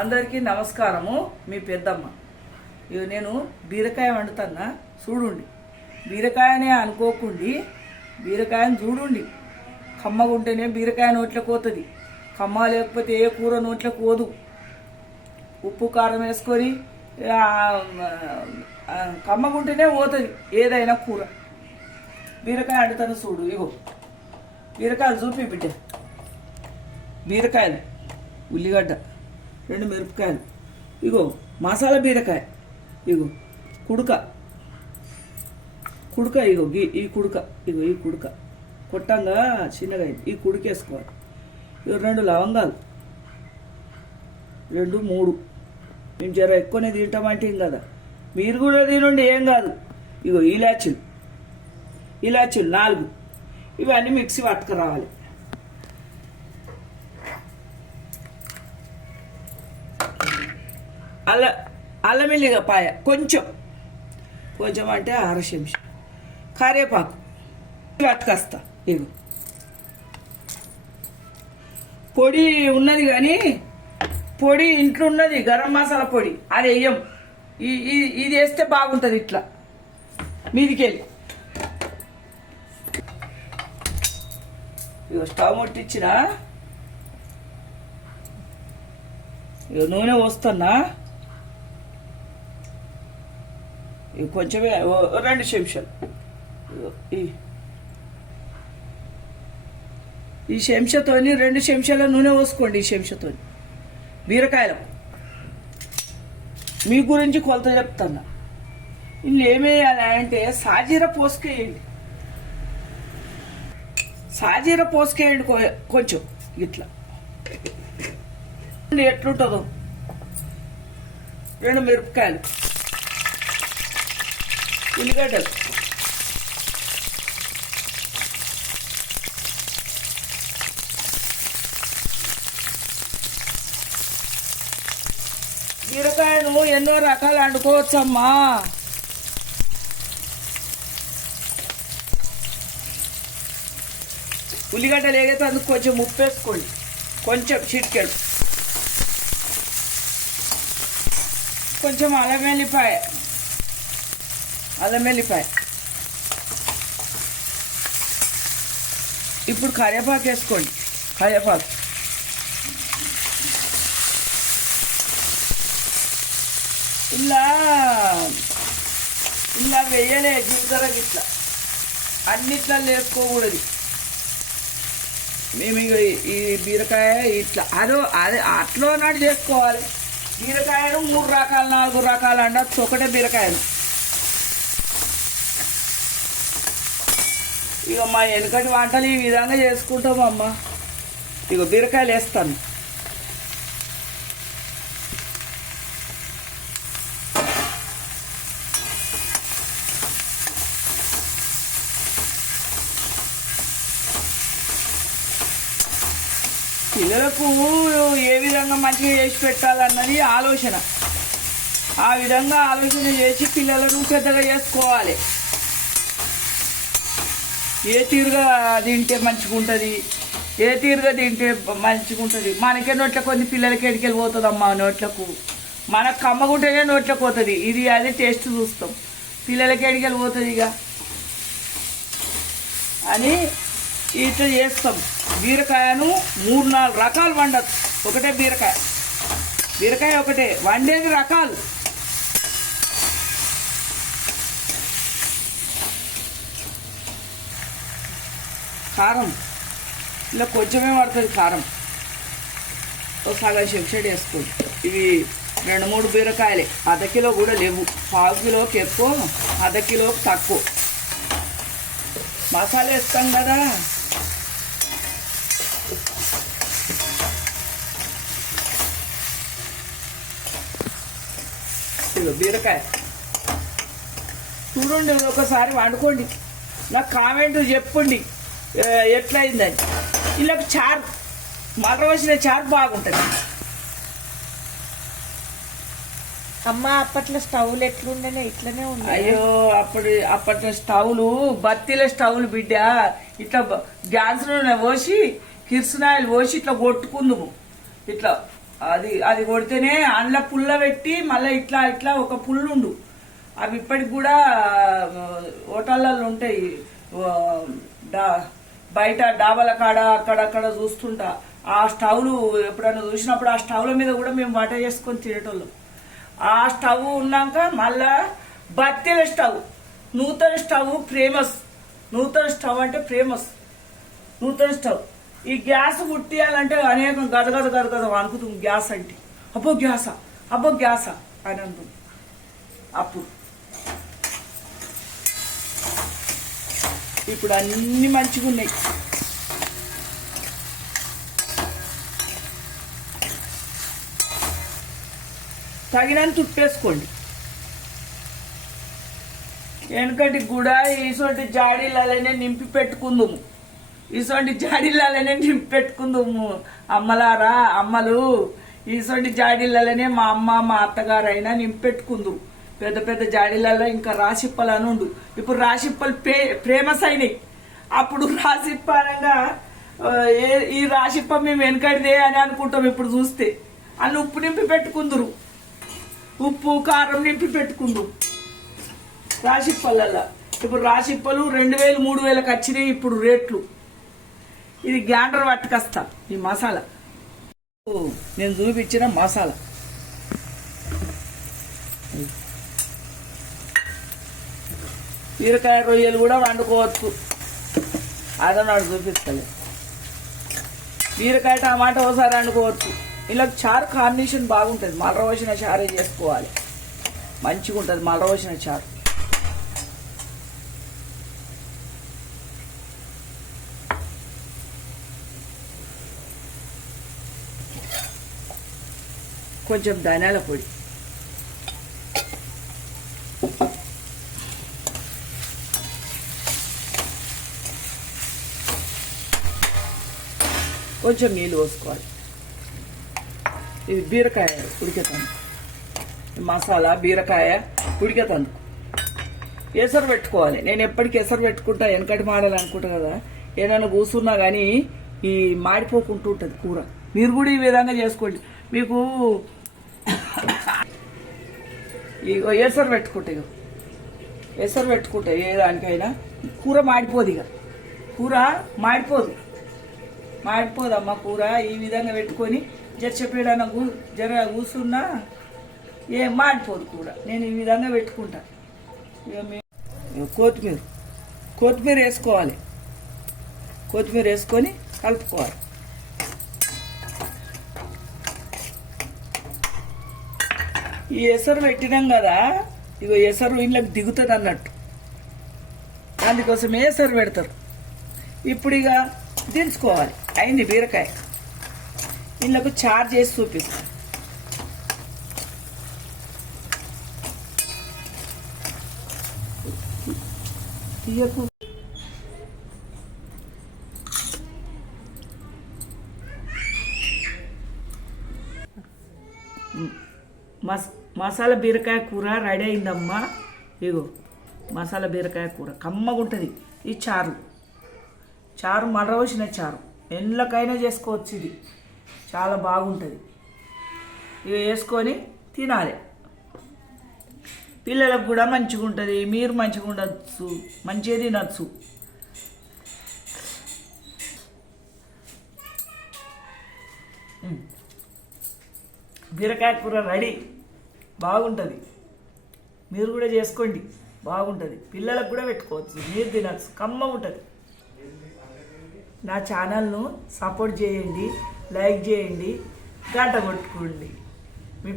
అందరికీ నమస్కారము. మీ పెద్దమ్మ. ఇగో నేను బీరకాయ వండుతున్నా. చూడుండి. బీరకాయనే అనుకోకుండి బీరకాయని చూడుండి. కమ్మగుంటేనే బీరకాయ నోట్లో పోతుంది కమ్మ లేకపోతే ఏ కూర నోట్లో పోదు ఉప్పు కారం వేసుకొని కమ్మగుంటేనే పోతుంది ఏదైనా కూర. బీరకాయ వండుతాను చూడు ఇగో. బీరకాయలు చూపి బిడ్డ. బీరకాయలు. ఉల్లిగడ్డ. రెండు మిరపకాయలు. ఇగో మసాలా బీరకాయ. ఇగో కుడుక. కుడుక ఇగో ఈ ఈ కుడుక. ఇగో ఈ కుడుక. కొట్టంగా చిన్నగా అయింది ఈ కుడికేసుకోవాలి. ఇగో రెండు లవంగాలు. రెండు మూడు. మేము జర ఎక్కువనే తింటామంటే ఏం కదా? మీరు కూడా తినండి ఏం కాదు. ఇగో ఇలాచీలు. ఇలాచీలు నాలుగు. ఇవన్నీ మిక్సీ పట్టుకురావాలి. అల్ల అల్లం పాయ. కొంచెం. కొంచెం అంటే అర చెంచా కరివేపాకు పట్టుకొస్తా. ఇగో పొడి ఉన్నది కానీ పొడి ఇంట్లో ఉన్నది గరం మసాలా పొడి. అది వేయం. ఇది వేస్తే బాగుంటుంది ఇట్లా. మీదికెళ్ళి. ఇగో స్టవ్ ముట్టించిన ఇగో నూనె పోస్తున్నా ఇవి కొంచెమే రెండు చెంచాలు. ఈ ఈ రెండు చెంచాల నూనె పోసుకోండి ఈ చెంచాతోని. బీరకాయలు. మీ గురించి కొలత చెప్తున్నా. ఇందులో ఏమేయాలి అంటే సాజీర పోసుకేయండి. సాజీర పోసుకేయండి కొ- కొంచెం ఇట్లా. ఎట్లుంటుందో. రెండు మిరపకాయలు. ఉల్లిగడ్డలు. బీరకాయను ఎన్నో రకాలు వండుకోవచ్చమ్మా. ఉల్లిగడ్డలు ఏదైతే అందుకు కొంచెం ఉప్పు వేసుకోండి. కొంచెం చిటికెడు. కొంచెం అల్లం వెల్లిపాయ. అల్లం వెల్లిపాయ. ఇప్పుడు కరివేపాకు వేసుకోండి. కరివేపాకు. ఇలా ఇలా వేయలే జీలకర్ర ఇట్లా అన్నిట్లా వేసుకోకూడదు. మేము ఇక ఈ- ఈ బీరకాయ ఇట్లా అదో అదే అట్లో నాటి చేసుకోవాలి. బీరకాయను మూడు రకాలు నాలుగు రకాలు అండొచ్చు ఒకటే బీరకాయను. ఇక మా వెనుకటి వంటలు ఈ విధంగా చేసుకుంటాం అమ్మ. ఇక బీరకాయలు వేస్తాను. పిల్లలకు ఏ విధంగా మంచిగా చేసి పెట్టాలన్నది ఆలోచన. ఆ విధంగా ఆలోచన చేసి పిల్లలను పెద్దగా చేసుకోవాలి. ఏ తీరుగా తింటే మంచిగా ఉంటుంది ఏ తీరుగా తింటే మంచిగా ఉంటుంది మనకే నోట్లో కొన్ని పిల్లలకి ఎడికెళ్ళి పోతుంది అమ్మ నోట్లకు. మనకు కమ్మగుంటేనే నోట్లకు పోతుంది. ఇది అదే టేస్ట్ చూస్తాం. పిల్లలకి ఎడికెళ్ళి పోతుంది ఇక. అని ఇట్లా చేస్తాం. బీరకాయను మూడు నాలుగు రకాలు వండచ్చు. ఒకటే బీరకాయ. బీరకాయ ఒకటే. వండేది రకాలు. కారం. ఇలా కొంచెమే పడుతుంది కారం. ఒక సగం చెంచడి వేసుకోండి. ఇవి రెండు మూడు బీరకాయలే. అర్ధ కిలో కూడా లేవు. పావు కిలోకి ఎక్కువ అర్ధ కిలోకి తక్కువ. మసాలా వేస్తాం కదా. బీరకాయ. చూడండి ఒకసారి వండుకోండి. నాకు కామెంట్ చెప్పండి. ఎట్లయిందని? ఇలా చారు మర వచ్చిన చారు బాగుంటుంది. అమ్మ అప్పట్లో స్టవ్లు ఎట్లుండేనే ఇట్లనే ఉంది అయ్యో అప్పుడు అప్పటి స్టవ్లు బత్తీల స్టవ్లు బిడ్డ. ఇట్లా గ్యాస్ నూనె పోసి కిరసనాయిలు పోసి ఇట్లా కొట్టుకుందుము. ఇట్లా అది అది కొడితేనే అందులో పుల్ల పెట్టి మళ్ళీ ఇట్లా ఇట్లా ఒక పుల్లుండు. అవి ఇప్పటికి కూడా హోటళ్ళల్లో ఉంటాయి. డా- బయట డాబాల కాడ అక్కడక్కడ చూస్తుంటా. ఆ స్టవ్లు ఎప్పుడైనా చూసినప్పుడు ఆ స్టవ్ల మీద కూడా మేము వంట చేసుకొని తినేటోళ్ళం. ఆ స్టవ్ ఉన్నాక మళ్ళా బత్తెల stove. Nutan stove famous. Nutan stove అంటే ఫేమస్. నూతన స్టవ్. ఈ గ్యాస్ ముట్టియాలంటే అనేకం గదగద గదగద అనుకుతుంది గ్యాస్ అంటే. అబ్బో గ్యాసా? అబ్బో గ్యాసా? అని అంటుంది. అప్పుడు ఇప్పుడు అన్నీ మంచిగా ఉన్నాయి. తగినంత ఉప్పేసుకోండి వెనుకటి కూడా ఇటువంటి జాడీలనే నింపి పెట్టుకుందాము. ఇటువంటి జాడీలనే నింపి పెట్టుకుందాము అమ్మలారా అమ్మలు. ఇటువంటి జాడీలనే మా అమ్మ మా అత్తగారైనా నింపి పెట్టుకుందాము పెద్ద పెద్ద జాడీలలో ఇంకా రాసిప్పలు అని ఉండు. ఇప్పుడు రాసిప్పలు పే ఫేమస్ అయినాయి. అప్పుడు రాసిప్ప అనగా ఏ- ఈ రాసిప్ప మేము వెనకడిదే అని అనుకుంటాం ఇప్పుడు చూస్తే. అని ఉప్పు నింపి పెట్టుకుందరు. ఉప్పు కారం నింపి పెట్టుకుందరు. రాసిప్పలల్లా. ఇప్పుడు రాసిప్పలు రెండు వేలు మూడు వేలకు వచ్చినాయి ఇప్పుడు రేట్లు. ఇది గ్యాండర్ పట్టుకొస్తా ఈ మసాలా. ఓ, నేను చూపించిన మసాలా. బీరకాయ రొయ్యలు కూడా వండుకోవచ్చు. అదన్నాడు చూపిస్తలే. బీరకాయ టమాటా ఒకసారి వండుకోవచ్చు. ఇలా చారు కాంబినేషన్ బాగుంటుంది. మలరవసిన చారే చేసుకోవాలి? మంచిగా ఉంటుంది మలరవసిన చారు. కొంచెం ధనియాల పొడి. కొంచెం నీళ్ళు పోసుకోవాలి. ఇది బీరకాయ ఉడికేతాను. మసాలా బీరకాయ ఉడికేతాను. ఎసరు పెట్టుకోవాలి. నేను ఎప్పటికీ ఎసరు పెట్టుకుంటా వెనకటి మాడాలనుకుంటా కదా. ఏదైనా కూర్చున్నా కానీ ఈ మాడిపోకుంటూ ఉంటుంది కూర. మీరు కూడా ఈ విధంగా చేసుకోండి. మీకు ఇగో ఎసరు పెట్టుకుంటా ఇగో. ఎసరు పెట్టుకుంటా ఏ దానికైనా. కూర మాడిపోదు ఇక కూర మాడిపోదు. మాడిపోదమ్మా కూర. ఈ విధంగా పెట్టుకొని జర కూ జర కూర్చున్నా ఏం మాడిపోదు కూర. నేను ఈ విధంగా పెట్టుకుంటా. కొత్తిమీర కొత్తిమీర వేసుకోవాలి. కొత్తిమీర వేసుకొని కలుపుకోవాలి. ఈ ఎసరు పెట్టినాం కదా ఇగో ఎసరు ఇంట్లోకి దిగుతుంది అన్నట్టు అందుకోసం ఎసరు పెడతారు. ఇప్పుడు ఇక దించుకోవాలి అయింది బీరకాయ. ఇంట్లోకి చార్జ్ చేసి చూపిస్తాను తీయకు. మస్ మసాలా బీరకాయ కూర రెడీ అయిందమ్మా. ఇగో మసాలా బీరకాయ కూర. కమ్మగా ఉంటుంది ఈ చారు. చారు మరవసిన చారు. ఎండ్లకైనా చేసుకోవచ్చు ఇది. చాలా బాగుంటుంది. ఇవి వేసుకొని తినాలి. పిల్లలకు కూడా మంచిగా ఉంటుంది మీరు మంచిగా ఉండొచ్చు. మంచిగా తినచ్చు. బీరకాయ కూర రెడీ. బాగుంటుంది. మీరు కూడా చేసుకోండి. బాగుంటుంది. పిల్లలకు కూడా పెట్టుకోవచ్చు. మీరు తినచ్చు. కమ్మ ఉంటుంది. నా ఛానల్ను సపోర్ట్ చేయండి లైక్ చేయండి గంట కొట్టుకోండి. మీ